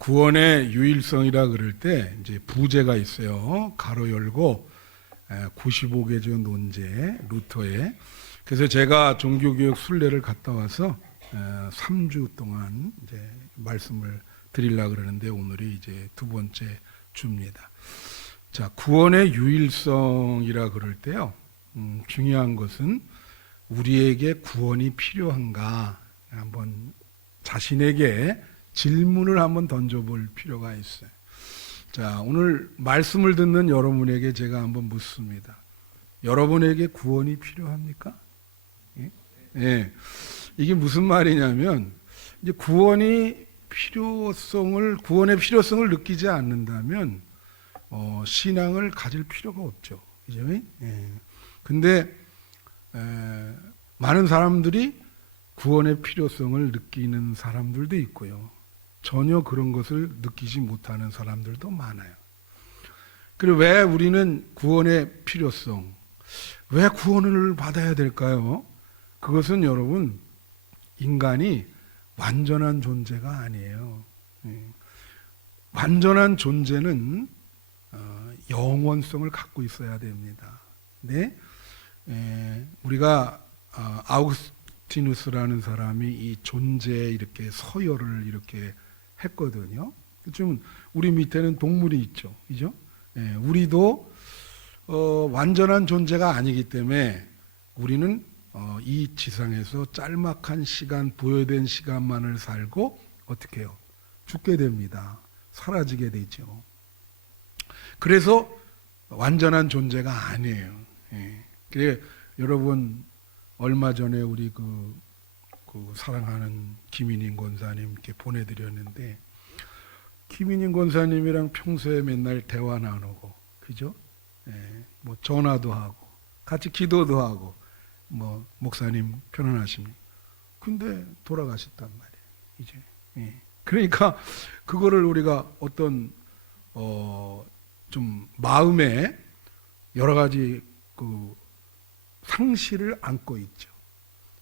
구원의 유일성이라 그럴 때 이제 부제가 있어요. 가로 열고 95개조 논제 루터에. 그래서 제가 종교교육 순례를 갔다 와서 3주 동안 이제 말씀을 드리려고 그러는데 오늘이 이제 두 번째 주입니다. 자, 구원의 유일성이라 그럴 때요. 중요한 것은 우리에게 구원이 필요한가 한번 자신에게 질문을 한번 던져볼 필요가 있어요. 자, 오늘 말씀을 듣는 여러분에게 제가 한번 묻습니다. 여러분에게 구원이 필요합니까? 예? 예. 이게 무슨 말이냐면 이제 구원의 필요성을 느끼지 않는다면 신앙을 가질 필요가 없죠. 그죠? 예. 근데 많은 사람들이 구원의 필요성을 느끼는 사람들도 있고요. 전혀 그런 것을 느끼지 못하는 사람들도 많아요. 그리고 왜 우리는 구원의 필요성, 왜 구원을 받아야 될까요? 그것은 여러분, 인간이 완전한 존재가 아니에요. 완전한 존재는 영원성을 갖고 있어야 됩니다. 네? 우리가 아우구스티누스라는 사람이 이 존재에 이렇게 서열을 이렇게 했거든요. 좀 우리 밑에는 동물이 있죠, 그죠? 우리도 완전한 존재가 아니기 때문에 우리는 이 지상에서 짤막한 시간, 부여된 시간만을 살고 어떻게 해요? 죽게 됩니다. 사라지게 되죠. 그래서 완전한 존재가 아니에요. 그래 여러분 얼마 전에 우리 그 사랑하는 김인인 권사님 이렇게 보내드렸는데 김인인 권사님이랑 평소에 맨날 대화 나누고 그죠? 뭐 전화도 하고 같이 기도도 하고 뭐 목사님 편안하십니까? 근데 돌아가셨단 말이에요. 이제 그러니까 그거를 우리가 어떤 좀 마음에 여러 가지 그 상실을 안고 있죠.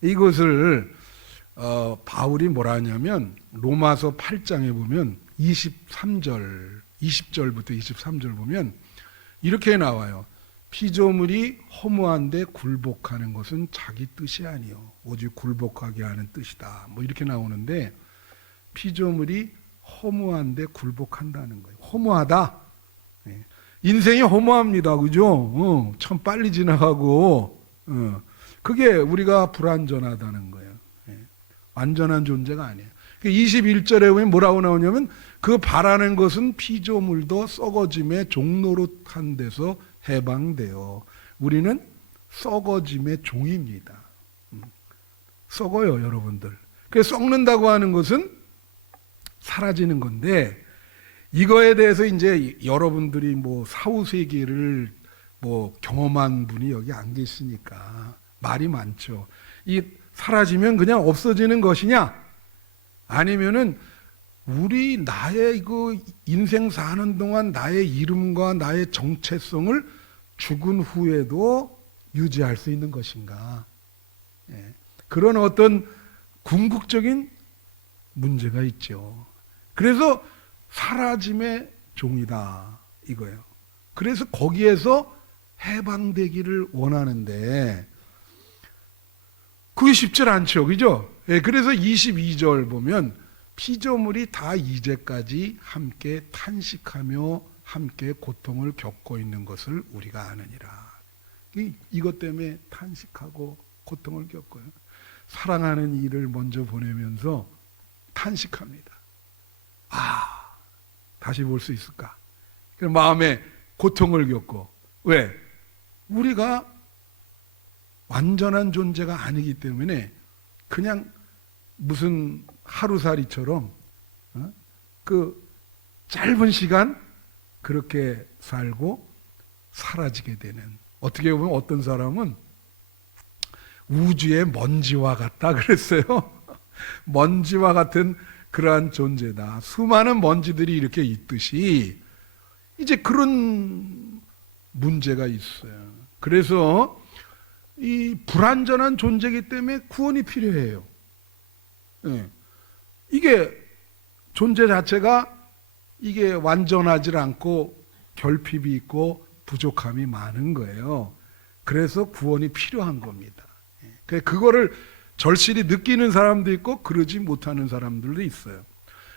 이것을 바울이 뭐라 하냐면 로마서 8장에 보면 20절부터 23절 보면 이렇게 나와요. 피조물이 허무한데 굴복하는 것은 자기 뜻이 아니요 오직 굴복하게 하는 뜻이다. 뭐 이렇게 나오는데 피조물이 허무한데 굴복한다는 거예요. 허무하다. 인생이 허무합니다. 그죠? 참 빨리 지나가고 그게 우리가 불완전하다는 거예요. 완전한 존재가 아니에요. 21절에 보면 뭐라고 나오냐면 그 바라는 것은 피조물도 썩어짐의 종노릇한 데서 해방되어 우리는 썩어짐의 종입니다. 썩어요, 여러분들. 그래서 썩는다고 하는 것은 사라지는 건데 이거에 대해서 이제 여러분들이 뭐 사후세계를 뭐 경험한 분이 여기 안 계시니까 말이 많죠. 이 사라지면 그냥 없어지는 것이냐? 아니면은 나의 그 인생 사는 동안 나의 이름과 나의 정체성을 죽은 후에도 유지할 수 있는 것인가? 그런 어떤 궁극적인 문제가 있죠. 그래서 사라짐의 종이다 이거예요. 그래서 거기에서 해방되기를 원하는데 그게 쉽지 않죠. 그죠? 그래서 22절 보면 피조물이 다 이제까지 함께 탄식하며 함께 고통을 겪고 있는 것을 우리가 아느니라. 이것 때문에 탄식하고 고통을 겪어요. 사랑하는 이를 먼저 보내면서 탄식합니다. 다시 볼 수 있을까? 마음에 고통을 겪고. 왜? 우리가 완전한 존재가 아니기 때문에 그냥 무슨 하루살이처럼 그 짧은 시간 그렇게 살고 사라지게 되는. 어떻게 보면 어떤 사람은 우주의 먼지와 같다 그랬어요. 먼지와 같은 그러한 존재다. 수많은 먼지들이 이렇게 있듯이 이제 그런 문제가 있어요. 그래서 이 불완전한 존재이기 때문에 구원이 필요해요. 이게 존재 자체가 이게 완전하지 않고 결핍이 있고 부족함이 많은 거예요. 그래서 구원이 필요한 겁니다. 그거를 절실히 느끼는 사람도 있고 그러지 못하는 사람들도 있어요.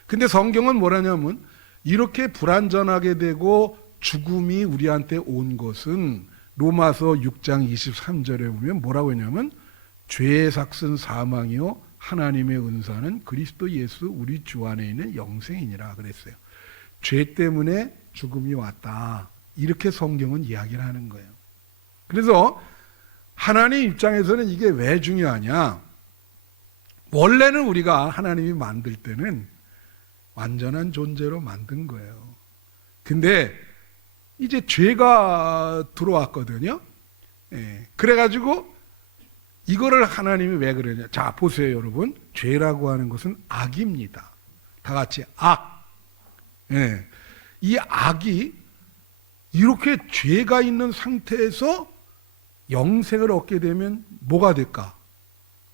근데 성경은 뭐라냐면 이렇게 불완전하게 되고 죽음이 우리한테 온 것은 로마서 6장 23절에 보면 뭐라고 했냐면 죄의 삭은 사망이요 하나님의 은사는 그리스도 예수 우리 주 안에 있는 영생이니라 그랬어요. 죄 때문에 죽음이 왔다. 이렇게 성경은 이야기를 하는 거예요. 그래서 하나님 입장에서는 이게 왜 중요하냐? 원래는 우리가 하나님이 만들 때는 완전한 존재로 만든 거예요. 근데 이제 죄가 들어왔거든요. 그래가지고 이거를 하나님이 왜 그러냐? 자, 보세요, 여러분. 죄라고 하는 것은 악입니다. 다 같이 악. 이 악이 이렇게 죄가 있는 상태에서 영생을 얻게 되면 뭐가 될까?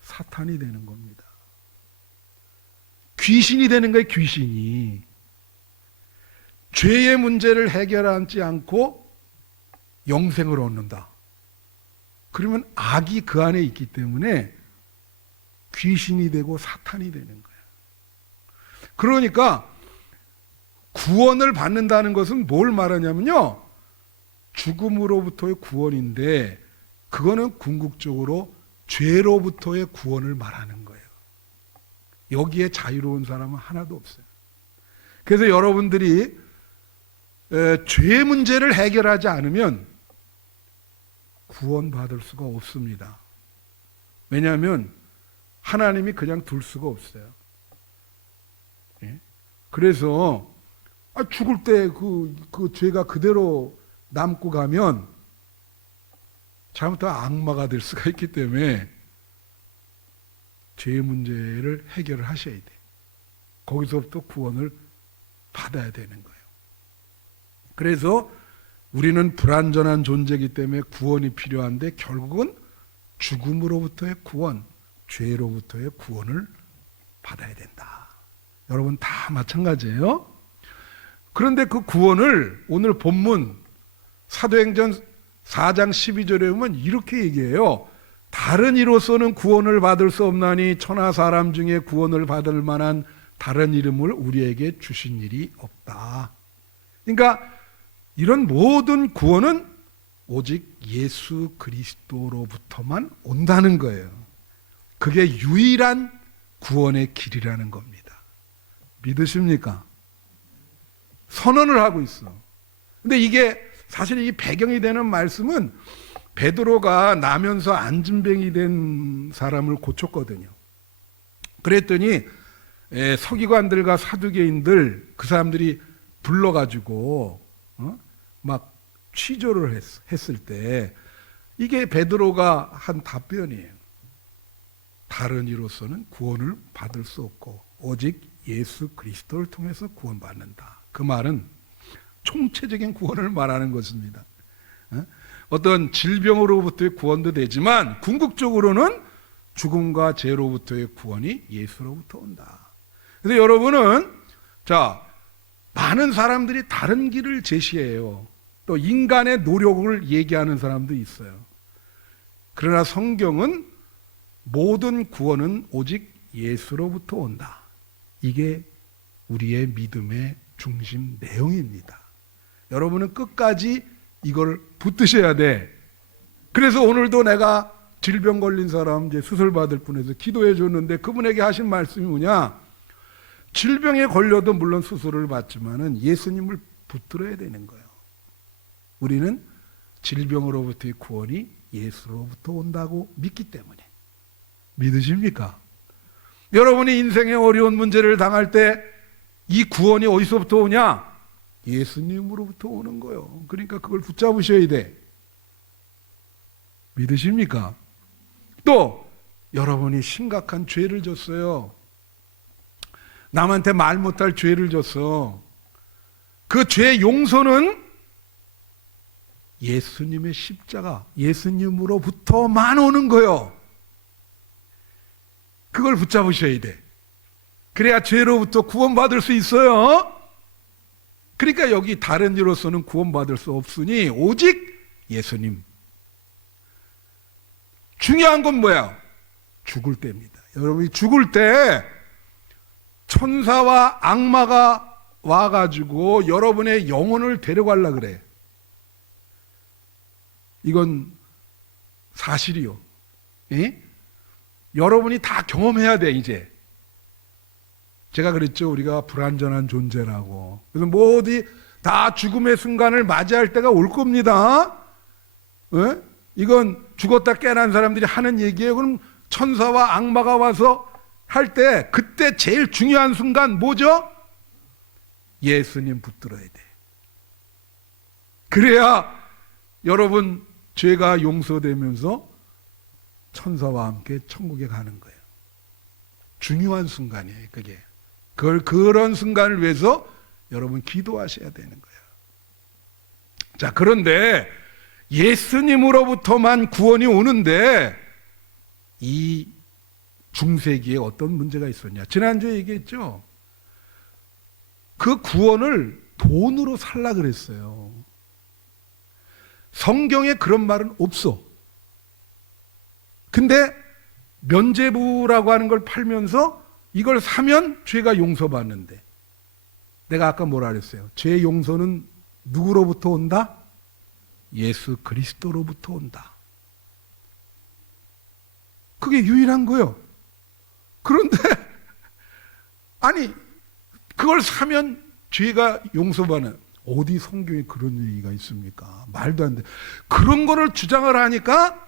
사탄이 되는 겁니다. 귀신이 되는 거예요, 귀신이. 죄의 문제를 해결하지 않고 영생을 얻는다. 그러면 악이 그 안에 있기 때문에 귀신이 되고 사탄이 되는 거예요. 그러니까 구원을 받는다는 것은 뭘 말하냐면요. 죽음으로부터의 구원인데 그거는 궁극적으로 죄로부터의 구원을 말하는 거예요. 여기에 자유로운 사람은 하나도 없어요. 그래서 여러분들이 죄 문제를 해결하지 않으면 구원받을 수가 없습니다. 왜냐하면 하나님이 그냥 둘 수가 없어요. 그래서 죽을 때 그 죄가 그대로 남고 가면 잘못하면 악마가 될 수가 있기 때문에 죄의 문제를 해결을 하셔야 돼. 거기서부터 구원을 받아야 되는 거예요. 그래서 우리는 불완전한 존재이기 때문에 구원이 필요한데 결국은 죽음으로부터의 구원, 죄로부터의 구원을 받아야 된다. 여러분 다 마찬가지예요. 그런데 그 구원을 오늘 본문 사도행전 4장 12절에 보면 이렇게 얘기해요. 다른 이로서는 구원을 받을 수 없나니 천하 사람 중에 구원을 받을 만한 다른 이름을 우리에게 주신 일이 없다. 그러니까 이런 모든 구원은 오직 예수 그리스도로부터만 온다는 거예요. 그게 유일한 구원의 길이라는 겁니다. 믿으십니까? 선언을 하고 있어. 근데 이게 사실 이 배경이 되는 말씀은 베드로가 나면서 안진뱅이 된 사람을 고쳤거든요. 그랬더니 서기관들과 사두개인들 그 사람들이 불러가지고 막 취조를 했을 때 이게 베드로가 한 답변이에요. 다른 이로서는 구원을 받을 수 없고 오직 예수 그리스도를 통해서 구원받는다. 그 말은 총체적인 구원을 말하는 것입니다. 어떤 질병으로부터의 구원도 되지만 궁극적으로는 죽음과 죄로부터의 구원이 예수로부터 온다. 그래서 여러분은 많은 사람들이 다른 길을 제시해요. 또 인간의 노력을 얘기하는 사람도 있어요. 그러나 성경은 모든 구원은 오직 예수로부터 온다. 이게 우리의 믿음의 중심 내용입니다. 여러분은 끝까지 이걸 붙드셔야 돼. 그래서 오늘도 내가 질병 걸린 사람 이제 수술 받을 분에서 기도해 줬는데 그분에게 하신 말씀이 뭐냐? 질병에 걸려도 물론 수술을 받지만은 예수님을 붙들어야 되는 거예요. 우리는 질병으로부터의 구원이 예수로부터 온다고 믿기 때문에. 믿으십니까? 여러분이 인생의 어려운 문제를 당할 때 이 구원이 어디서부터 오냐? 예수님으로부터 오는 거예요. 그러니까 그걸 붙잡으셔야 돼. 믿으십니까? 또 여러분이 심각한 죄를 졌어요. 남한테 말 못할 죄를 졌어. 그 죄 용서는 예수님의 십자가, 예수님으로부터만 오는 거예요. 그걸 붙잡으셔야 돼. 그래야 죄로부터 구원받을 수 있어요. 그러니까 여기 다른 이로서는 구원받을 수 없으니 오직 예수님. 중요한 건 뭐야? 죽을 때입니다. 여러분이 죽을 때 천사와 악마가 와가지고 여러분의 영혼을 데려가려 그래. 이건 사실이요. 예? 여러분이 다 경험해야 돼, 이제. 제가 그랬죠. 우리가 불완전한 존재라고. 그래서 뭐 어디 다 죽음의 순간을 맞이할 때가 올 겁니다. 예? 이건 죽었다 깨어난 사람들이 하는 얘기예요. 그럼 천사와 악마가 와서 할 때 그때 제일 중요한 순간 뭐죠? 예수님 붙들어야 돼. 그래야 여러분 죄가 용서되면서 천사와 함께 천국에 가는 거예요. 중요한 순간이에요, 그게. 그런 순간을 위해서 여러분 기도하셔야 되는 거예요. 자, 그런데 예수님으로부터만 구원이 오는데 이 중세기에 어떤 문제가 있었냐. 지난주에 얘기했죠. 그 구원을 돈으로 살라 그랬어요. 성경에 그런 말은 없어. 근데 면죄부라고 하는 걸 팔면서 이걸 사면 죄가 용서받는데, 내가 아까 뭐라 그랬어요? 죄 용서는 누구로부터 온다? 예수 그리스도로부터 온다. 그게 유일한 거예요. 그런데 아니 그걸 사면 죄가 용서받는, 어디 성경에 그런 얘기가 있습니까? 말도 안 돼. 그런 거를 주장을 하니까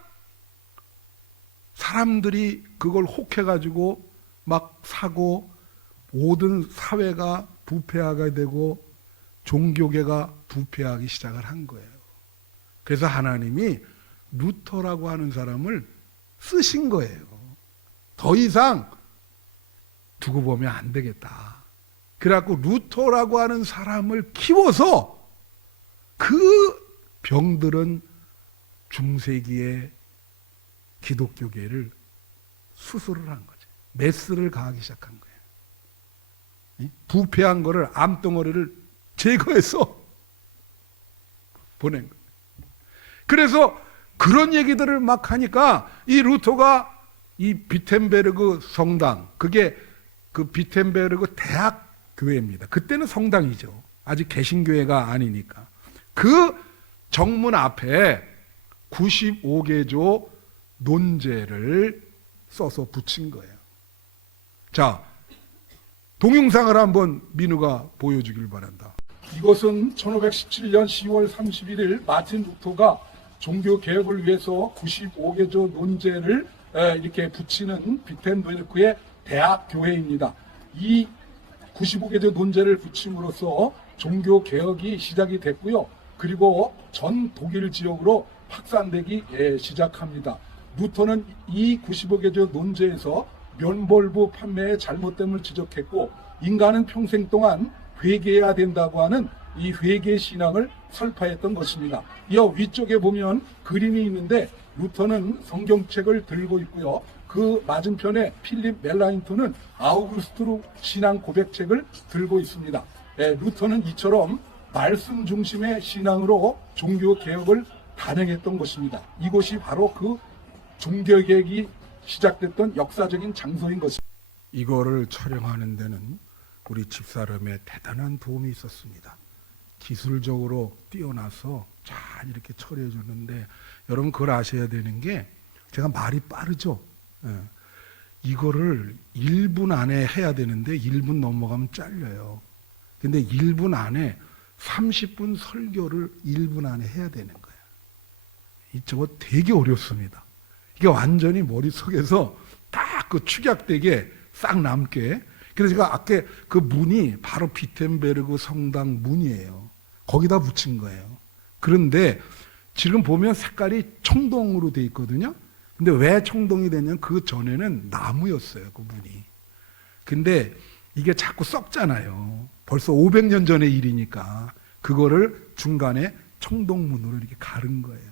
사람들이 그걸 혹해가지고 막 사고 모든 사회가 부패하게 되고 종교계가 부패하기 시작을 한 거예요. 그래서 하나님이 루터라고 하는 사람을 쓰신 거예요. 더 이상 두고 보면 안 되겠다. 그래갖고 루터라고 하는 사람을 키워서 그 병들은 중세기의 기독교계를 수술을 한 거죠. 메스를 가하기 시작한 거예요. 부패한 거를, 암덩어리를 제거해서 보낸 거예요. 그래서 그런 얘기들을 막 하니까 이 루터가 이 비텐베르그 성당, 그게 그 비텐베르그 대학 교회입니다. 그때는 성당이죠. 아직 개신교회가 아니니까. 그 정문 앞에 95개조 논제를 써서 붙인 거예요. 자, 동영상을 한번 민우가 보여주길 바란다. 이것은 1517년 10월 31일 마틴 루터가 종교개혁을 위해서 95개조 논제를 이렇게 붙이는 비텐베르크의 대학교회입니다. 이 95개조 논제를 붙임으로써 종교개혁이 시작이 됐고요. 그리고 전 독일 지역으로 확산되기 시작합니다. 루터는 이 95개조 논제에서 면벌부 판매의 잘못됨을 지적했고, 인간은 평생 동안 회개해야 된다고 하는 이 회개 신앙을 설파했던 것입니다. 이어 위쪽에 보면 그림이 있는데 루터는 성경책을 들고 있고요. 그 맞은편에 필립 멜라인토는 아우구스트로 신앙 고백책을 들고 있습니다. 루터는 이처럼 말씀 중심의 신앙으로 종교개혁을 단행했던 것입니다. 이곳이 바로 그 종교개혁이 시작됐던 역사적인 장소인 것입니다. 이거를 촬영하는 데는 우리 집사람의 대단한 도움이 있었습니다. 기술적으로 뛰어나서 잘 이렇게 처리해 줬는데, 여러분 그걸 아셔야 되는 게, 제가 말이 빠르죠. 이거를 1분 안에 해야 되는데 1분 넘어가면 잘려요. 근데 1분 안에 30분 설교를 1분 안에 해야 되는 거예요. 저거 되게 어렵습니다. 이게 완전히 머릿속에서 딱 그 축약되게 싹 남게. 그래서 제가 아까 그 문이 바로 비텐베르그 성당 문이에요. 거기다 붙인 거예요. 그런데 지금 보면 색깔이 청동으로 돼 있거든요. 근데 왜 청동이 됐냐면 그 전에는 나무였어요, 그 문이. 근데 이게 자꾸 썩잖아요. 벌써 500년 전의 일이니까 그거를 중간에 청동문으로 이렇게 가른 거예요.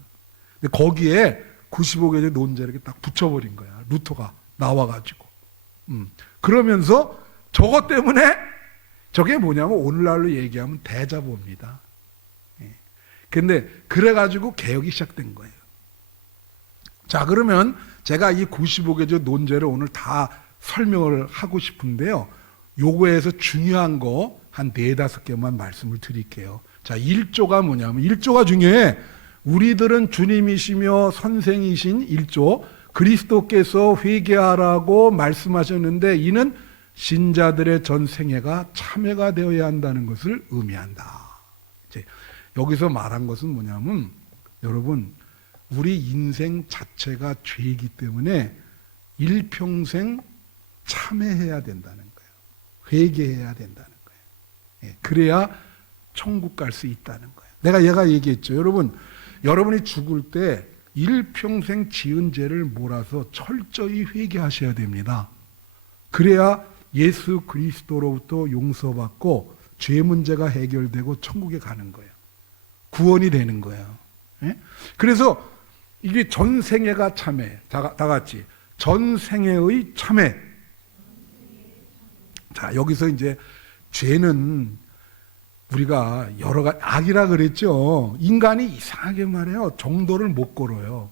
근데 거기에 95개의 논제를 이렇게 딱 붙여버린 거야. 루터가 나와가지고. 그러면서 저것 때문에 저게 뭐냐면 오늘날로 얘기하면 대자보입니다. 예. 근데 그래가지고 개혁이 시작된 거예요. 자, 그러면 제가 이 95개조 논제를 오늘 다 설명을 하고 싶은데요. 요거에서 중요한 거 한 4-5개만 말씀을 드릴게요. 자, 1조가 뭐냐면 1조가 중요해. 우리들은 주님이시며 선생이신 1조 그리스도께서 회개하라고 말씀하셨는데 이는 신자들의 전 생애가 참회가 되어야 한다는 것을 의미한다. 이제 여기서 말한 것은 뭐냐면 여러분 우리 인생 자체가 죄이기 때문에 일평생 참회해야 된다는 거예요. 회개해야 된다는 거예요. 예, 그래야 천국 갈 수 있다는 거예요. 내가 얘기했죠. 여러분이 죽을 때 일평생 지은 죄를 몰아서 철저히 회개하셔야 됩니다. 그래야 예수 그리스도로부터 용서받고 죄 문제가 해결되고 천국에 가는 거예요. 구원이 되는 거예요. 예? 그래서 이게 전생애가 참회. 다 같이 전생애의 참회. 자, 여기서 이제 죄는 우리가 여러 가지 악이라 그랬죠. 인간이 이상하게 말해요. 정도를 못 걸어요.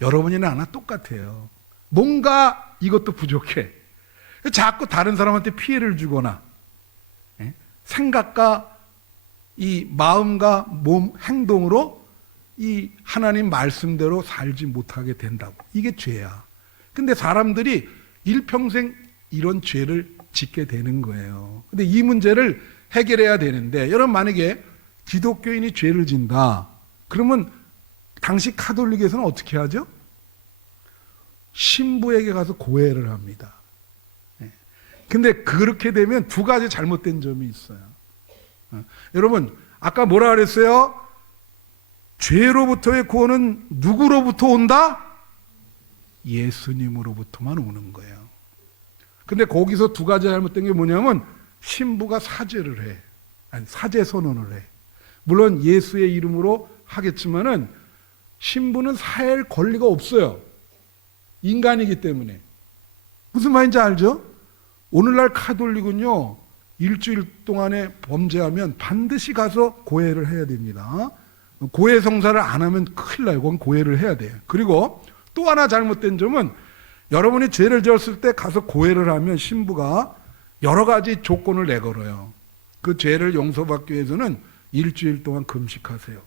여러분이나 나나 똑같아요. 뭔가 이것도 부족해. 자꾸 다른 사람한테 피해를 주거나 생각과 이 마음과 몸 행동으로 이 하나님 말씀대로 살지 못하게 된다고. 이게 죄야. 근데 사람들이 일평생 이런 죄를 짓게 되는 거예요. 근데 이 문제를 해결해야 되는데 여러분 만약에 기독교인이 죄를 진다. 그러면 당시 카톨릭에서는 어떻게 하죠? 신부에게 가서 고해를 합니다. 근데 그렇게 되면 두 가지 잘못된 점이 있어요. 여러분 아까 뭐라 그랬어요? 죄로부터의 구원은 누구로부터 온다? 예수님으로부터만 오는 거예요. 근데 거기서 두 가지 잘못된 게 뭐냐면 신부가 사죄를 해. 아니, 사죄 선언을 해. 물론 예수의 이름으로 하겠지만은 신부는 사할 권리가 없어요. 인간이기 때문에. 무슨 말인지 알죠? 오늘날 카톨릭은요, 일주일 동안에 범죄하면 반드시 가서 고해를 해야 됩니다. 고해 성사를 안 하면 큰일 나요. 그건 고해를 해야 돼요. 그리고 또 하나 잘못된 점은 여러분이 죄를 지었을 때 가서 고해를 하면 신부가 여러 가지 조건을 내걸어요. 그 죄를 용서받기 위해서는 일주일 동안 금식하세요.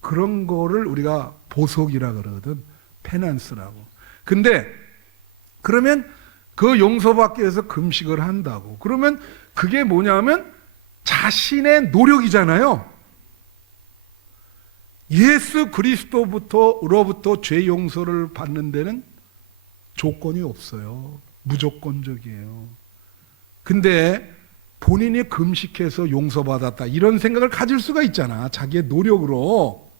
그런 거를 우리가 보석이라 그러거든. 페난스라고. 근데 그러면 그 용서받기 위해서 금식을 한다고. 그러면 그게 뭐냐면 자신의 노력이잖아요. 예수 그리스도로부터 죄 용서를 받는 데는 조건이 없어요. 무조건적이에요. 근데 본인이 금식해서 용서받았다 이런 생각을 가질 수가 있잖아. 자기의 노력으로.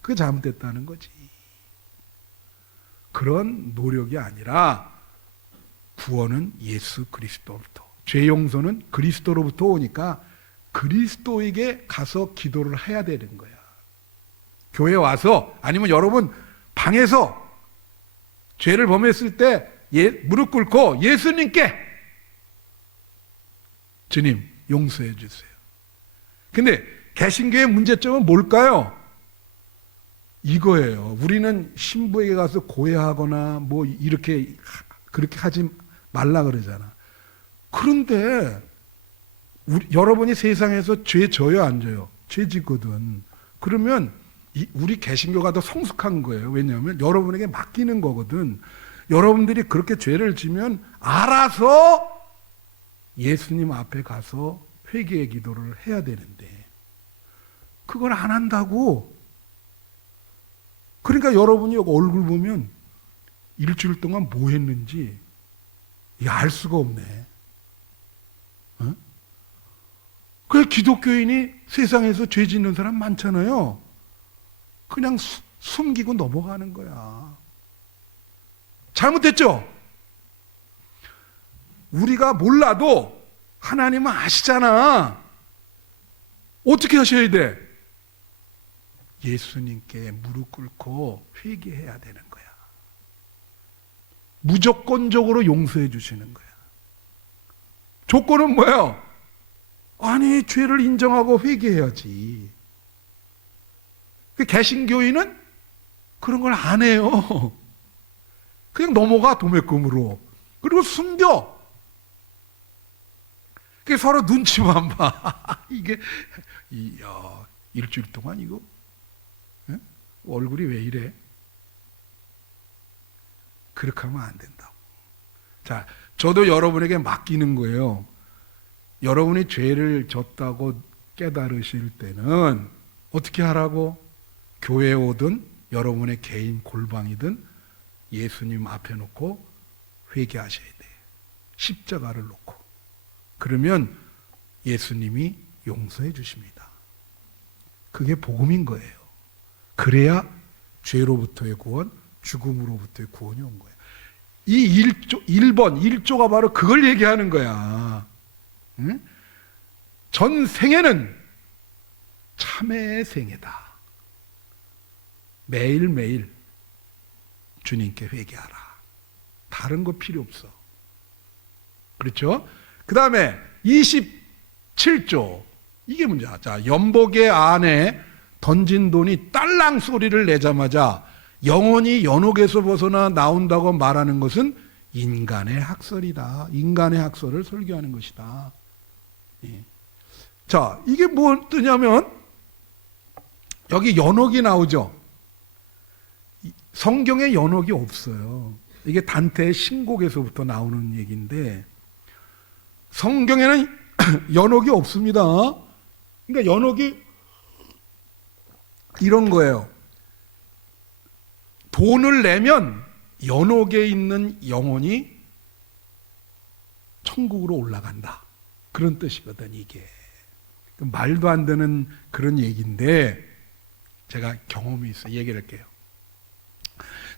그게 잘못됐다는 거지. 그런 노력이 아니라 구원은 예수 그리스도로부터, 죄 용서는 그리스도로부터 오니까 그리스도에게 가서 기도를 해야 되는 거야. 교회 와서 아니면 여러분 방에서 죄를 범했을 때 무릎 꿇고 예수님께 주님 용서해 주세요. 근데 개신교의 문제점은 뭘까요? 이거예요. 우리는 신부에게 가서 고해하거나 뭐 이렇게 그렇게 하지 말라 그러잖아. 그런데 여러분이 세상에서 죄 져요 안 져요? 죄 짓거든. 그러면 우리 개신교가 더 성숙한 거예요. 왜냐하면 여러분에게 맡기는 거거든. 여러분들이 그렇게 죄를 지면 알아서 예수님 앞에 가서 회개의 기도를 해야 되는데 그걸 안 한다고. 그러니까 여러분이 얼굴 보면 일주일 동안 뭐 했는지 알 수가 없네. 어? 그 기독교인이 세상에서 죄 짓는 사람 많잖아요. 그냥 숨기고 넘어가는 거야. 잘못됐죠? 우리가 몰라도 하나님은 아시잖아. 어떻게 하셔야 돼? 예수님께 무릎 꿇고 회개해야 되는 거야. 무조건적으로 용서해 주시는 거야. 조건은 뭐예요? 아니, 죄를 인정하고 회개해야지. 그 개신교인은 그런 걸 안 해요. 그냥 넘어가, 도매금으로. 그리고 숨겨. 그 서로 눈치만 봐. 이게, 일주일 동안 이거? 예? 얼굴이 왜 이래? 그렇게 하면 안 된다고. 자, 저도 여러분에게 맡기는 거예요. 여러분이 죄를 졌다고 깨달으실 때는 어떻게 하라고? 교회에 오든 여러분의 개인 골방이든 예수님 앞에 놓고 회개하셔야 돼요. 십자가를 놓고. 그러면 예수님이 용서해 주십니다. 그게 복음인 거예요. 그래야 죄로부터의 구원, 죽음으로부터의 구원이 온 거예요. 이 1조가 바로 그걸 얘기하는 거야. 응? 전 생애는 참회의 생애다. 매일매일 주님께 회개하라. 다른 거 필요 없어. 그렇죠? 그 다음에 27조. 이게 문제야. 자, 연복의 안에 던진 돈이 딸랑 소리를 내자마자 영혼이 연옥에서 벗어나 나온다고 말하는 것은 인간의 학설이다. 인간의 학설을 설교하는 것이다. 예. 자, 이게 뭐 뜨냐면 여기 연옥이 나오죠. 성경에 연옥이 없어요. 이게 단테의 신곡에서부터 나오는 얘기인데 성경에는 연옥이 없습니다. 그러니까 연옥이 이런 거예요. 돈을 내면 연옥에 있는 영혼이 천국으로 올라간다. 그런 뜻이거든, 이게. 말도 안 되는 그런 얘기인데 제가 경험이 있어요. 얘기를 할게요.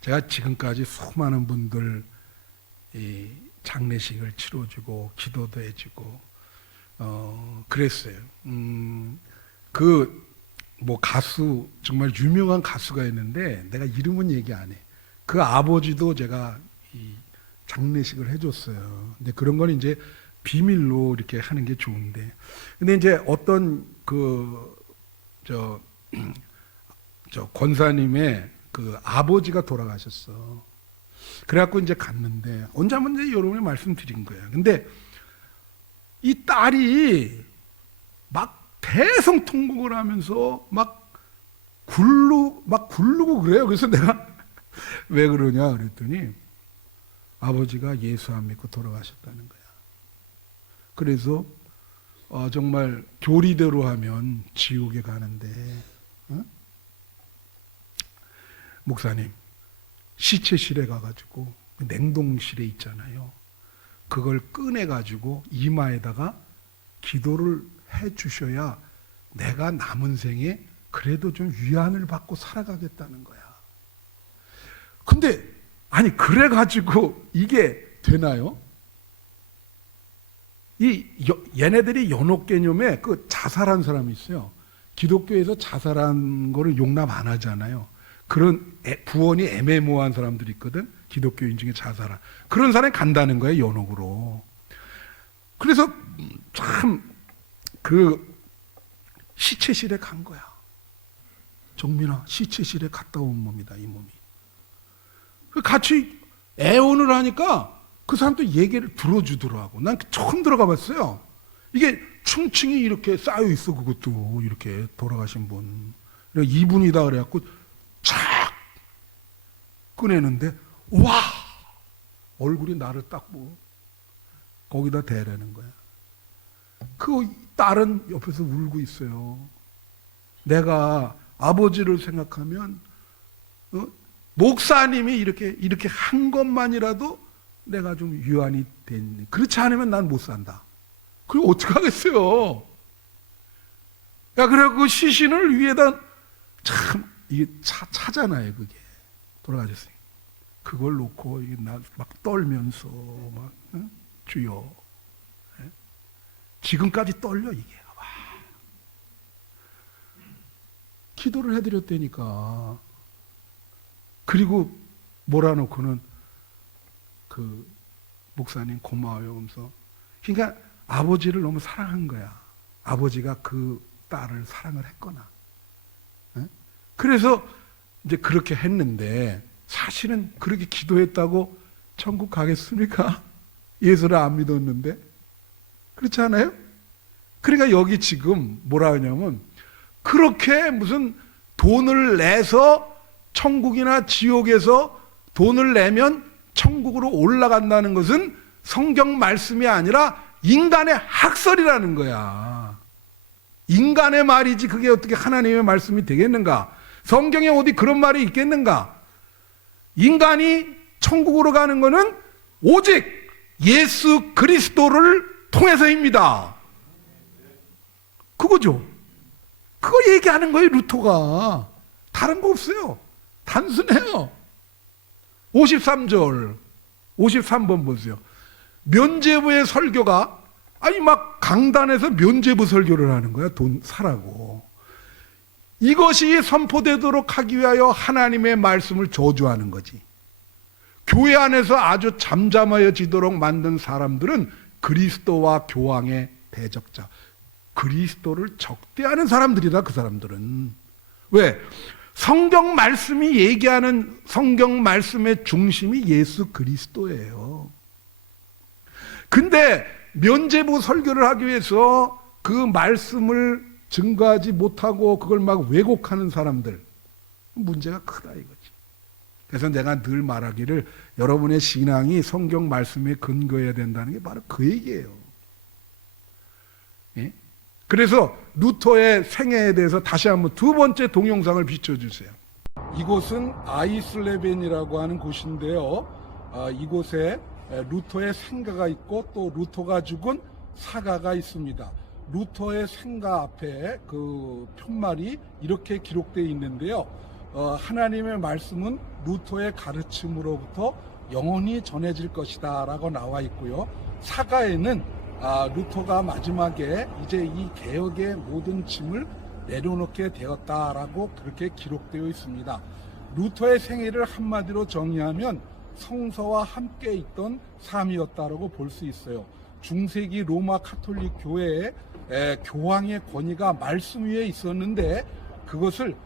제가 지금까지 수많은 분들 장례식을 치러주고 기도도 해주고 그랬어요. 뭐 가수, 정말 유명한 가수가 있는데 내가 이름은 얘기 안 해. 그 아버지도 제가 이 장례식을 해줬어요. 근데 그런 건 이제 비밀로 이렇게 하는 게 좋은데. 근데 이제 어떤 저 권사님의 그 아버지가 돌아가셨어. 그래갖고 이제 갔는데, 언제 한번 이제 여러분이 말씀드린 거예요. 근데 이 딸이 막 대성통곡을 하면서 막 굴르고 그래요. 그래서 내가 왜 그러냐 그랬더니 아버지가 예수 안 믿고 돌아가셨다는 거야. 그래서 정말 교리대로 하면 지옥에 가는데, 목사님, 시체실에 가가지고 냉동실에 있잖아요. 그걸 꺼내가지고 이마에다가 기도를 해주셔야 내가 남은 생에 그래도 좀 위안을 받고 살아가겠다는 거야. 근데 아니 그래가지고 이게 되나요? 얘네들이 연옥 개념에 그 자살한 사람이 있어요. 기독교에서 자살한 거를 용납 안 하잖아요. 그런 구원이 애매모호한 사람들이 있거든. 기독교인 중에 자살한 그런 사람이 간다는 거예요, 연옥으로. 그래서 참 그 시체실에 간 거야. 정민아, 시체실에 갔다 온 몸이다, 이 몸이. 같이 애원을 하니까 그 사람도 얘기를 들어주더라고. 난 처음 들어가 봤어요. 이게 층층이 이렇게 쌓여 있어. 그것도 이렇게 돌아가신 분. 이분이다 그래갖고 착 꺼내는데 와, 얼굴이 나를 딱 보고 거기다 대라는 거야. 그 딸은 옆에서 울고 있어요. 내가 아버지를 생각하면 목사님이 이렇게 한 것만이라도 내가 좀 유한이 됐네. 그렇지 않으면 난 못 산다. 그럼 어떡하겠어요? 야, 그래갖고 시신을 위에다 참 이게 차잖아요, 그게. 돌아가셨어요. 그걸 놓고 막 떨면서 막 주여. 네? 지금까지 떨려 이게. 와. 기도를 해드렸다니까. 그리고 몰아놓고는 그 목사님 고마워요 하면서. 그러니까 아버지를 너무 사랑한 거야. 아버지가 그 딸을 사랑을 했거나. 그래서 이제 그렇게 했는데 사실은 그렇게 기도했다고 천국 가겠습니까? 예수를 안 믿었는데. 그렇지 않아요? 그러니까 여기 지금 뭐라 하냐면 그렇게 무슨 돈을 내서 천국이나 지옥에서 돈을 내면 천국으로 올라간다는 것은 성경 말씀이 아니라 인간의 학설이라는 거야. 인간의 말이지 그게 어떻게 하나님의 말씀이 되겠는가? 성경에 어디 그런 말이 있겠는가? 인간이 천국으로 가는 것은 오직 예수 그리스도를 통해서입니다. 그거죠. 그거 얘기하는 거예요, 루터가. 다른 거 없어요. 단순해요. 53절, 53번 보세요. 면죄부의 설교가, 아니, 막 강단에서 면죄부 설교를 하는 거야, 돈 사라고. 이것이 선포되도록 하기 위하여 하나님의 말씀을 저주하는 거지. 교회 안에서 아주 잠잠해지도록 만든 사람들은 그리스도와 교황의 대적자, 그리스도를 적대하는 사람들이다. 그 사람들은 왜? 성경 말씀이 얘기하는 성경 말씀의 중심이 예수 그리스도예요. 근데 면죄부 설교를 하기 위해서 그 말씀을 증거하지 못하고 그걸 막 왜곡하는 사람들, 문제가 크다 이거지. 그래서 내가 늘 말하기를 여러분의 신앙이 성경 말씀에 근거해야 된다는 게 바로 그 얘기예요. 예? 그래서 루터의 생애에 대해서 다시 한번 두 번째 동영상을 비춰주세요. 이곳은 아이슬레벤이라고 하는 곳인데요. 이곳에 루터의 생가가 있고 또 루터가 죽은 사가가 있습니다. 루터의 생가 앞에 그 편말이 이렇게 기록되어 있는데요. 하나님의 말씀은 루터의 가르침으로부터 영원히 전해질 것이다 라고 나와 있고요. 사가에는 루터가 마지막에 이제 이 개혁의 모든 짐을 내려놓게 되었다라고 그렇게 기록되어 있습니다. 루터의 생애를 한마디로 정의하면 성서와 함께 있던 삶이었다라고 볼 수 있어요. 중세기 로마 카톨릭 교회에 교황의 권위가 말씀 위에 있었는데 그것을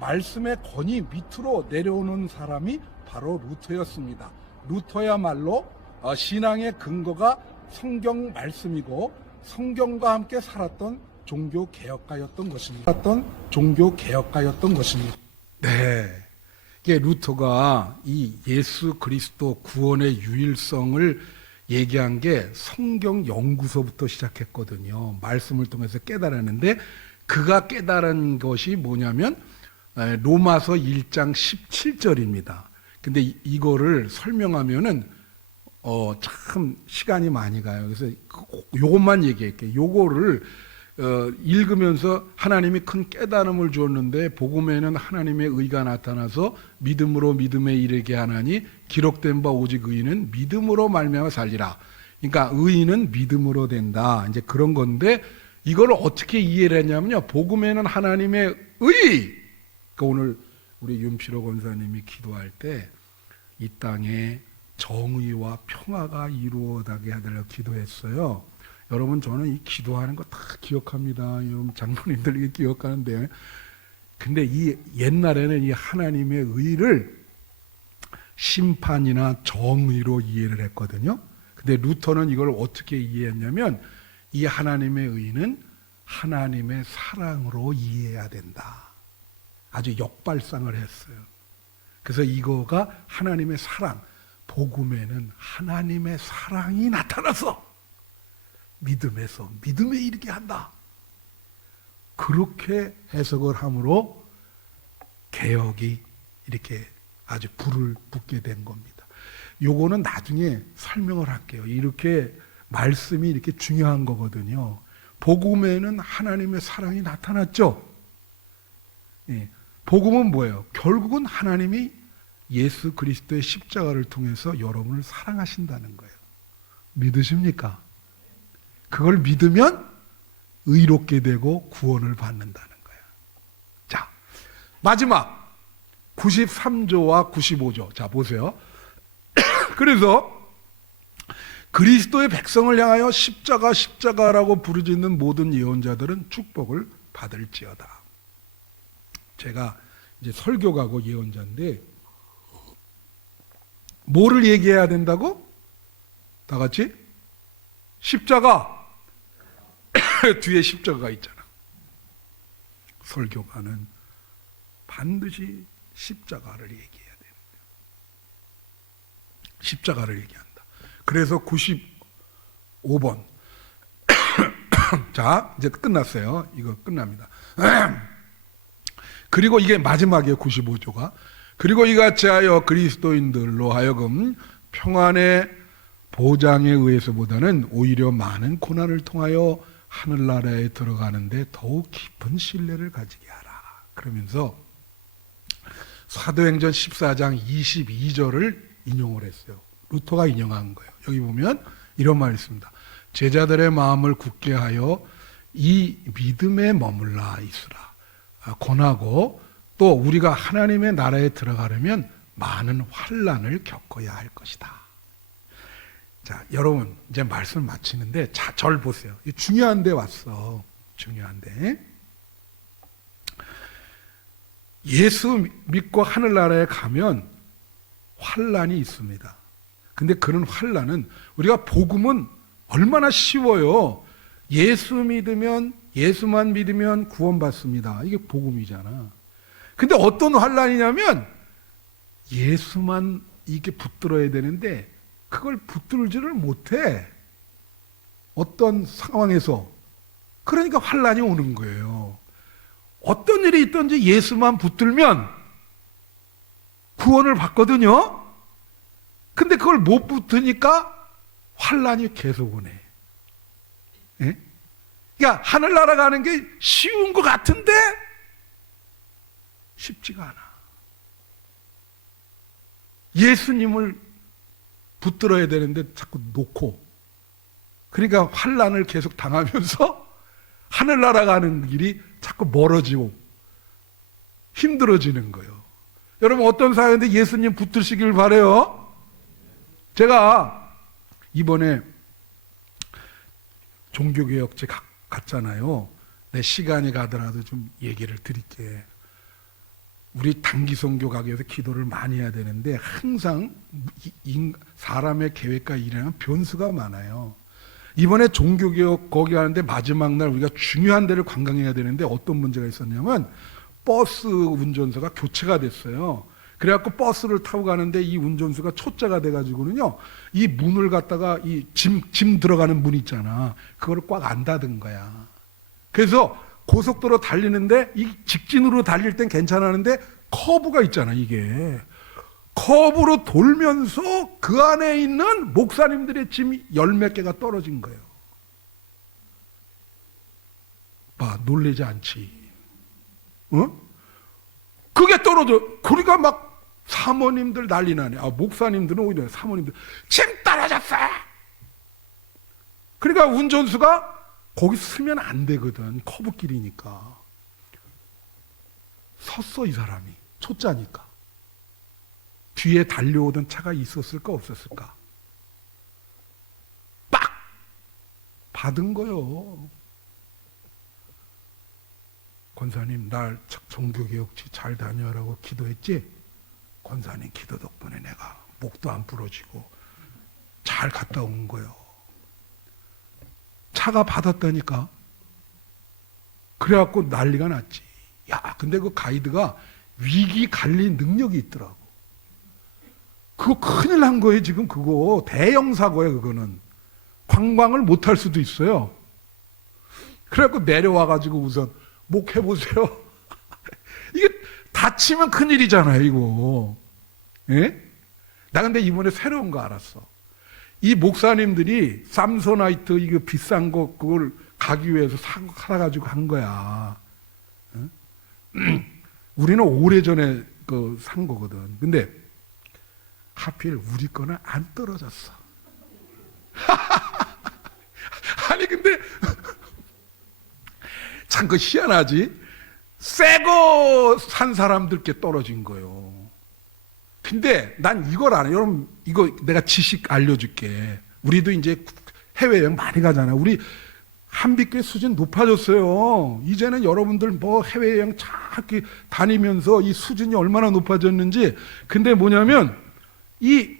말씀의 권위 밑으로 내려오는 사람이 바로 루터였습니다. 루터야말로 신앙의 근거가 성경 말씀이고 성경과 함께 살았던 종교 개혁가였던 것입니다. 네. 이게 루터가 이 예수 그리스도 구원의 유일성을 얘기한 게 성경 연구서부터 시작했거든요. 말씀을 통해서 깨달았는데 그가 깨달은 것이 뭐냐면 로마서 1장 17절입니다. 근데 이거를 설명하면은 참 시간이 많이 가요. 그래서 요것만 얘기할게요. 요거를 읽으면서 하나님이 큰 깨달음을 주었는데 복음에는 하나님의 의가 나타나서 믿음으로 믿음에 이르게 하나니 기록된 바 오직 의인은 믿음으로 말미암아 살리라. 그러니까 의인은 믿음으로 된다. 이제 그런 건데 이걸 어떻게 이해를 했냐면요. 복음에는 하나님의 의. 그러니까 오늘 우리 윤필호 권사님이 기도할 때 이 땅에 정의와 평화가 이루어지게 하달라고 기도했어요. 여러분 저는 이 기도하는 거 다 기억합니다. 장로님들 이게 기억하는데, 근데 이 옛날에는 이 하나님의 의를 심판이나 정의로 이해를 했거든요. 근데 루터는 이걸 어떻게 이해했냐면 이 하나님의 의는 하나님의 사랑으로 이해해야 된다. 아주 역발상을 했어요. 그래서 이거가 하나님의 사랑, 복음에는 하나님의 사랑이 나타나서 믿음에서 믿음에 이르게 한다. 그렇게 해석을 함으로 개혁이 이렇게 아주 불을 붙게 된 겁니다. 요거는 나중에 설명을 할게요. 이렇게 말씀이 이렇게 중요한 거거든요. 복음에는 하나님의 사랑이 나타났죠. 예. 복음은 뭐예요? 결국은 하나님이 예수 그리스도의 십자가를 통해서 여러분을 사랑하신다는 거예요. 믿으십니까? 그걸 믿으면 의롭게 되고 구원을 받는다는 거예요. 자, 마지막 93조와 95조. 자, 보세요. 그래서 그리스도의 백성을 향하여 십자가 십자가라고 부르짖는 모든 예언자들은 축복을 받을지어다. 제가 이제 설교가고 예언자인데 뭐를 얘기해야 된다고? 다 같이? 십자가. 뒤에 십자가가 있잖아. 설교가는 반드시 십자가를 얘기해야 돼요. 십자가를 얘기한다. 그래서 95번. 자, 이제 끝났어요. 이거 끝납니다. 그리고 이게 마지막이에요. 95조가. 그리고 이같이 하여 그리스도인들로 하여금 평안의 보장에 의해서보다는 오히려 많은 고난을 통하여 하늘나라에 들어가는데 더욱 깊은 신뢰를 가지게 하라. 그러면서 사도행전 14장 22절을 인용을 했어요. 루터가 인용한 거예요. 여기 보면 이런 말이 있습니다. 제자들의 마음을 굳게 하여 이 믿음에 머물러 있으라. 권하고 또 우리가 하나님의 나라에 들어가려면 많은 환난을 겪어야 할 것이다. 자, 여러분 이제 말씀을 마치는데 자, 절 보세요. 중요한 데 왔어. 중요한데. 예수 믿고 하늘나라에 가면 환난이 있습니다. 근데 그런 환난은 우리가 복음은 얼마나 쉬워요. 예수 믿으면 예수만 믿으면 구원받습니다. 이게 복음이잖아. 근데 어떤 환난이냐면 예수만 이게 붙들어야 되는데 그걸 붙들지를 못해. 어떤 상황에서. 그러니까 환난이 오는 거예요. 어떤 일이 있든지 예수만 붙들면 구원을 받거든요. 근데 그걸 못 붙으니까 환난이 계속 오네. 예? 그러니까 하늘나라 가는 게 쉬운 것 같은데 쉽지가 않아. 예수님을 붙들어야 되는데 자꾸 놓고, 그러니까 환난을 계속 당하면서 하늘나라 가는 길이 자꾸 멀어지고 힘들어지는 거예요. 여러분 어떤 사회인데 예수님 붙드시길 바라요. 제가 이번에 종교개혁제 갔잖아요. 내 시간이 가더라도 좀 얘기를 드릴게. 우리 단기 선교 가기 위해서 기도를 많이 해야 되는데 항상 사람의 계획과 일에는 변수가 많아요. 이번에 종교개혁 거기 가는데 마지막 날 우리가 중요한 데를 관광해야 되는데 어떤 문제가 있었냐면 버스 운전사가 교체가 됐어요. 그래갖고 버스를 타고 가는데 이 운전수가 초짜가 돼가지고는요, 이 문을 갖다가 이 짐 들어가는 문 있잖아. 그거를 꽉 안 닫은 거야. 그래서 고속도로 달리는데 이 직진으로 달릴 땐 괜찮았는데 커브가 있잖아, 이게. 커브로 돌면서 그 안에 있는 목사님들의 짐이 10몇 개가 떨어진 거예요. 봐, 놀라지 않지. 어? 그게 떨어져. 그러니까 막 사모님들 난리 나네. 목사님들은 오히려 사모님들 짐 떨어졌어. 그러니까 운전수가 거기 서면 안 되거든. 커브길이니까. 섰어, 이 사람이. 초짜니까. 뒤에 달려오던 차가 있었을까 없었을까? 빡! 받은 거요. 권사님, 날 종교개혁지 잘 다녀라고 기도했지? 권사님 기도 덕분에 내가 목도 안 부러지고 잘 갔다 온 거요. 차가 받았다니까. 그래갖고 난리가 났지. 야, 근데 그 가이드가 위기 관리 능력이 있더라고. 그거 큰일 난 거예요, 지금 그거. 대형 사고예요, 그거는. 관광을 못 할 수도 있어요. 그래갖고 내려와가지고 우선 목 해보세요. 이게 다치면 큰일이잖아요, 이거. 예? 나 근데 이번에 새로운 거 알았어. 이 목사님들이 삼소나이트 이거 비싼 거 그걸 가기 위해서 사가지고 한 거야. 우리는 오래전에 그 산 거거든. 근데 하필 우리 거는 안 떨어졌어. 아니 근데 참 그 희한하지. 새 거 산 사람들께 떨어진 거예요. 근데 난 이걸 안 해. 여러분 이거 내가 지식 알려줄게. 우리도 이제 해외여행 많이 가잖아요. 우리 한빛교회 수준 높아졌어요. 이제는 여러분들 뭐 해외여행 쫙 다니면서 이 수준이 얼마나 높아졌는지. 근데 뭐냐면 이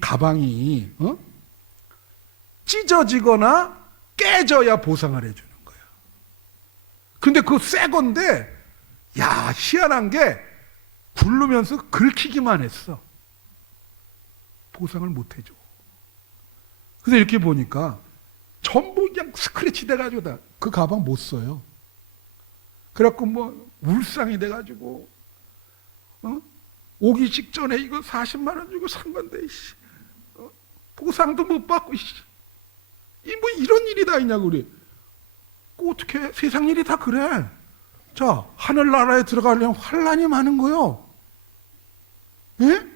가방이 찢어지거나 깨져야 보상을 해주는 거야. 근데 그거 새 건데, 야, 희한한 게 굴르면서 긁히기만 했어. 보상을 못 해줘. 그래서 이렇게 보니까 전부 그냥 스크래치 돼가지고 다 그 가방 못 써요. 그래갖고 뭐 울상이 돼가지고 오기 직전에 이거 40만 원 주고 산 건데 보상도 못 받고 이 뭐 이런 일이 다 있냐고. 우리 어떻게 세상 일이 다 그래. 자, 하늘나라에 들어가려면 환란이 많은 거요. 예?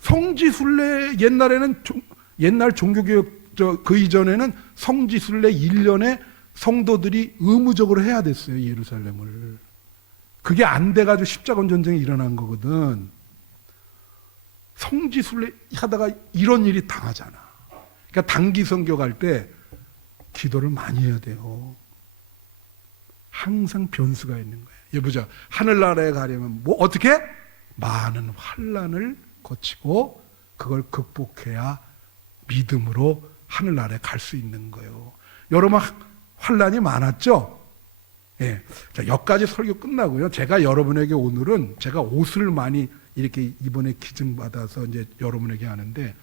성지순례 옛날에는 옛날 종교교육 그 이전에는 성지순례 1년에 성도들이 의무적으로 해야 됐어요. 예루살렘을. 그게 안 돼가지고 십자군 전쟁이 일어난 거거든. 성지순례 하다가 이런 일이 당하잖아. 그러니까 단기 선교 갈 때 기도를 많이 해야 돼요. 항상 변수가 있는 거예요. 얘 보자. 하늘나라에 가려면 뭐 어떻게? 많은 환란을 거치고 그걸 극복해야 믿음으로 하늘나라에 갈 수 있는 거예요. 여러분 환란이 많았죠? 예. 자, 여기까지 설교 끝나고요. 제가 여러분에게 오늘은 제가 옷을 많이 이렇게 이번에 기증받아서 이제 여러분에게 하는데,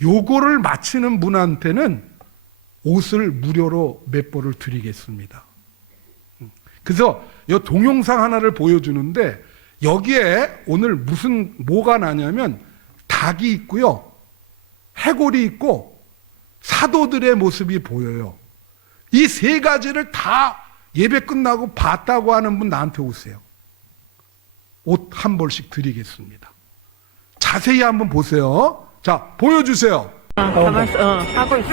요거를 마치는 분한테는 옷을 무료로 몇 벌을 드리겠습니다. 그래서 이 동영상 하나를 보여주는데, 여기에 오늘 뭐가 나냐면 닭이 있고요, 해골이 있고 사도들의 모습이 보여요. 이 세 가지를 다 예배 끝나고 봤다고 하는 분 나한테 오세요. 옷 한 벌씩 드리겠습니다. 자세히 한번 보세요. 자, 보여주세요. 가만 있어. 하고 있어.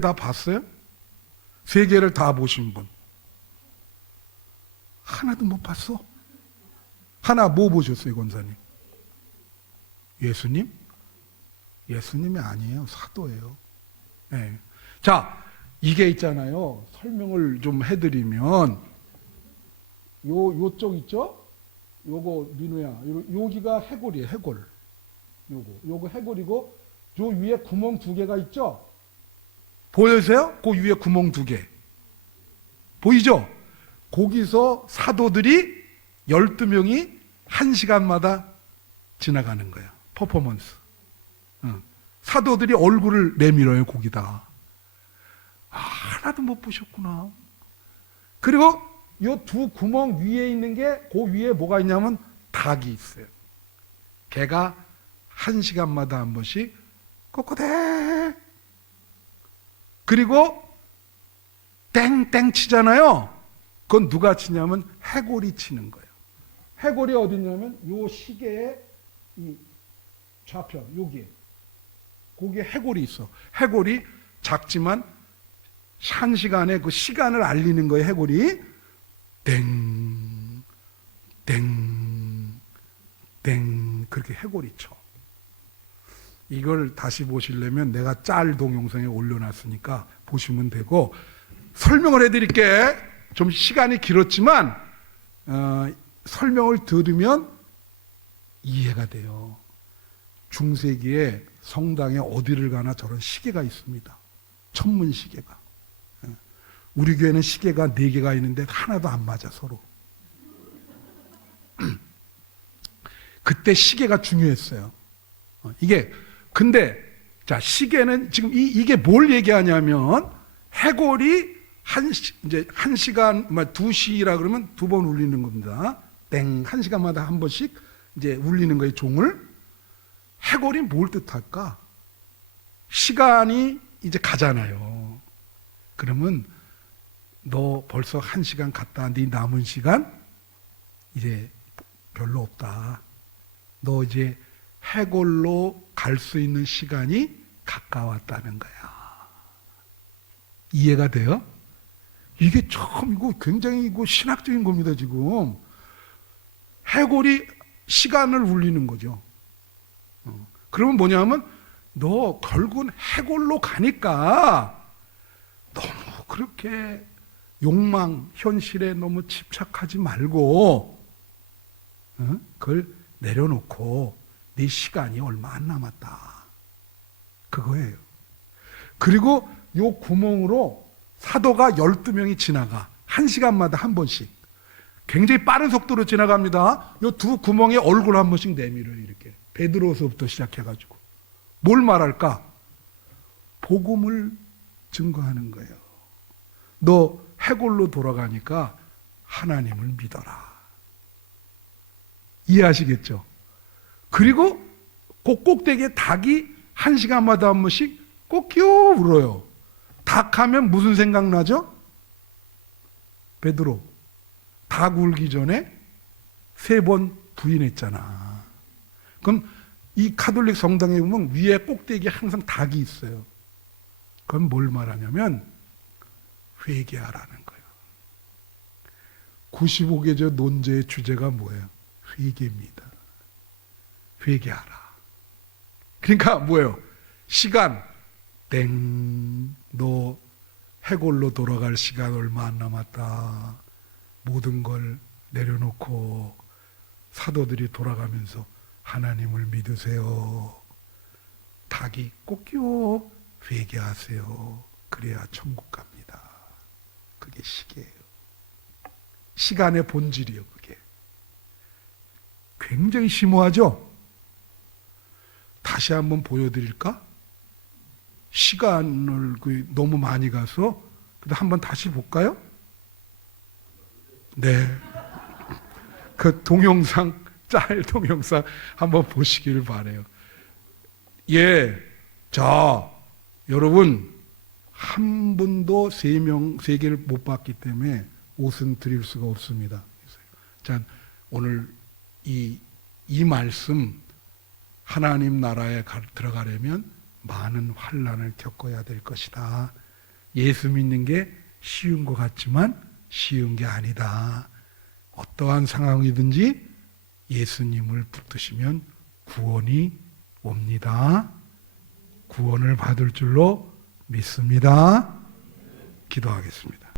다 봤어요? 세 개를 다 보신 분 하나도 못 봤어? 하나 뭐 보셨어요, 권사님? 예수님? 예수님이 아니에요. 사도예요. 네. 자, 이게 있잖아요. 설명을 좀 해드리면 요쪽 있죠? 요거 민우야, 여기가 해골이에요. 해골. 요거 해골이고, 요 위에 구멍 2개가 있죠? 보여주세요? 그 위에 구멍 2개. 보이죠? 거기서 사도들이 12명이 1시간마다 지나가는 거예요. 퍼포먼스. 사도들이 얼굴을 내밀어요, 거기다. 아, 하나도 못 보셨구나. 그리고 이 두 구멍 위에 있는 게, 그 위에 뭐가 있냐면 닭이 있어요. 걔가 1시간마다 한 번씩 꼬꼬대. 그리고 땡땡 치잖아요. 그건 누가 치냐면 해골이 치는 거예요. 해골이 어디 있냐면 요 시계의 이 좌편 여기에, 거기에 해골이 있어. 해골이 작지만 1시간에 그 시간을 알리는 거예요. 해골이 땡, 땡, 땡 그렇게 해골이 쳐. 이걸 다시 보시려면 내가 짤 동영상에 올려놨으니까 보시면 되고, 설명을 해드릴게. 좀 시간이 길었지만 설명을 들으면 이해가 돼요. 중세기에 성당에 어디를 가나 저런 시계가 있습니다. 천문 시계가. 우리 교회는 시계가 4개가 있는데 하나도 안 맞아 서로. 그때 시계가 중요했어요. 이게 근데 자 시계는 지금 이게 뭘 얘기하냐면 해골이 이제 1시간 2시라 그러면 2번 울리는 겁니다. 땡 1시간마다 한 번씩 이제 울리는 거예요 종을. 해골이 뭘 뜻할까? 시간이 이제 가잖아요. 그러면 너 벌써 1시간 갔다 네 남은 시간 이제 별로 없다. 너 이제 해골로 갈 수 있는 시간이 가까웠다는 거야. 이해가 돼요? 이게 참 이거 굉장히 이거 신학적인 겁니다 지금. 해골이 시간을 울리는 거죠. 그러면 뭐냐면 너 결국은 해골로 가니까 너무 그렇게 욕망, 현실에 너무 집착하지 말고 그걸 내려놓고 네 시간이 얼마 안 남았다. 그거예요. 그리고 요 구멍으로 사도가 12명이 지나가. 1시간마다 한 번씩. 굉장히 빠른 속도로 지나갑니다. 요 두 구멍에 얼굴 한 번씩 내밀어요. 이렇게. 베드로서부터 시작해가지고. 뭘 말할까? 복음을 증거하는 거예요. 너 해골로 돌아가니까 하나님을 믿어라. 이해하시겠죠? 그리고 그 꼭대기에 닭이 1시간마다 한 번씩 꼬끼요 울어요. 닭 하면 무슨 생각 나죠? 베드로, 닭 울기 전에 3번 부인했잖아. 그럼 이 가톨릭 성당에 보면 위에 꼭대기에 항상 닭이 있어요. 그건 뭘 말하냐면 회개하라는 거예요. 95개조 논제의 주제가 뭐예요? 회개입니다. 회개하라. 그러니까 뭐예요? 시간 땡. 너 해골로 돌아갈 시간 얼마 안 남았다. 모든 걸 내려놓고 사도들이 돌아가면서 하나님을 믿으세요. 닭이 꼭요 회개하세요. 그래야 천국 갑니다. 그게 시계예요. 시간의 본질이요. 그게 굉장히 심오하죠? 다시 한번 보여드릴까? 시간을 너무 많이 가서 한번 다시 볼까요? 네. 그 동영상, 짤 동영상 한번 보시기를 바라요. 예. 자, 여러분, 한 분도 3개를 못 봤기 때문에 옷은 드릴 수가 없습니다. 자, 오늘 이 말씀, 하나님 나라에 들어가려면 많은 환난을 겪어야 될 것이다. 예수 믿는 게 쉬운 것 같지만 쉬운 게 아니다. 어떠한 상황이든지 예수님을 붙드시면 구원이 옵니다. 구원을 받을 줄로 믿습니다. 기도하겠습니다.